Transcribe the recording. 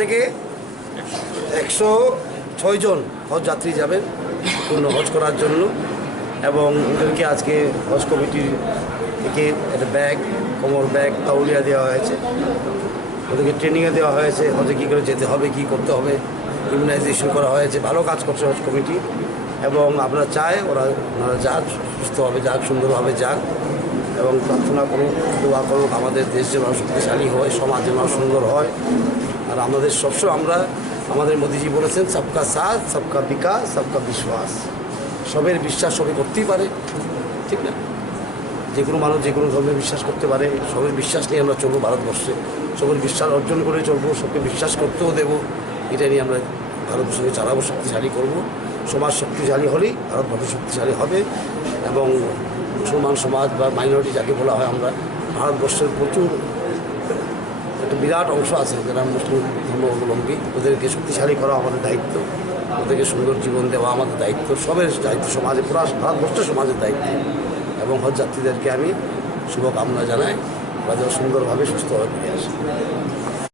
থেকে 106 জন হজ যাত্রী যাবেন পূর্ণ হজ করার জন্য এবং ওদেরকে আজকে হজ কমিটির থেকে একটা ব্যাগ, কোমর ব্যাগ, তাউলিয়া দেওয়া হয়েছে। ওদেরকে ট্রেনিংয়ে দেওয়া হয়েছে হজে কী করে যেতে হবে, কী করতে হবে, ইমিউনাইজেশন করা হয়েছে। ভালো কাজ করছে হজ কমিটি এবং আমরা চাই ওনারা যাক, সুস্থভাবে যাক, সুন্দরভাবে যাক এবং প্রার্থনা করুক, দোয়া করুক আমাদের দেশ যেন শক্তিশালী হয়, সমাজ যেন সুন্দর হয়। আর আমাদের সবসময় আমাদের মোদিজি বলেছেন সবকা সাথ, সবকা বিকাশ, সবকা বিশ্বাস। সবের বিশ্বাস সবে করতেই পারে, ঠিক না? যে কোনো মানুষ যে কোনো ধর্মে বিশ্বাস করতে পারে। সবের বিশ্বাস নিয়ে আমরা চলবো ভারতবর্ষে, সবের বিশ্বাস অর্জন করে চলবো, সবকে বিশ্বাস করতেও দেবো। এটা নিয়ে আমরা ভারতবর্ষকে চালাবো, শক্তিশালী করব। সমাজ শক্তিশালী হলেই ভারতবর্ষ শক্তিশালী হবে এবং মুসলমান সমাজ বা মাইনরিটি যাকে বলা হয়, আমরা ভারতবর্ষের প্রচুর একটা বিরাট অংশ আছে যারা মুসলিম ধর্মাবলম্বী। ওদেরকে শক্তিশালী করা আমাদের দায়িত্ব, ওদেরকে সুন্দর জীবন দেওয়া আমাদের দায়িত্ব, সবের দায়িত্ব, সমাজে পুরো ভারতবর্ষের সমাজের দায়িত্ব। এবং হজ যাত্রীদেরকে আমি শুভকামনা জানাই, ওরা যেন সুন্দরভাবে সুস্থভাবে ফিরে আসে।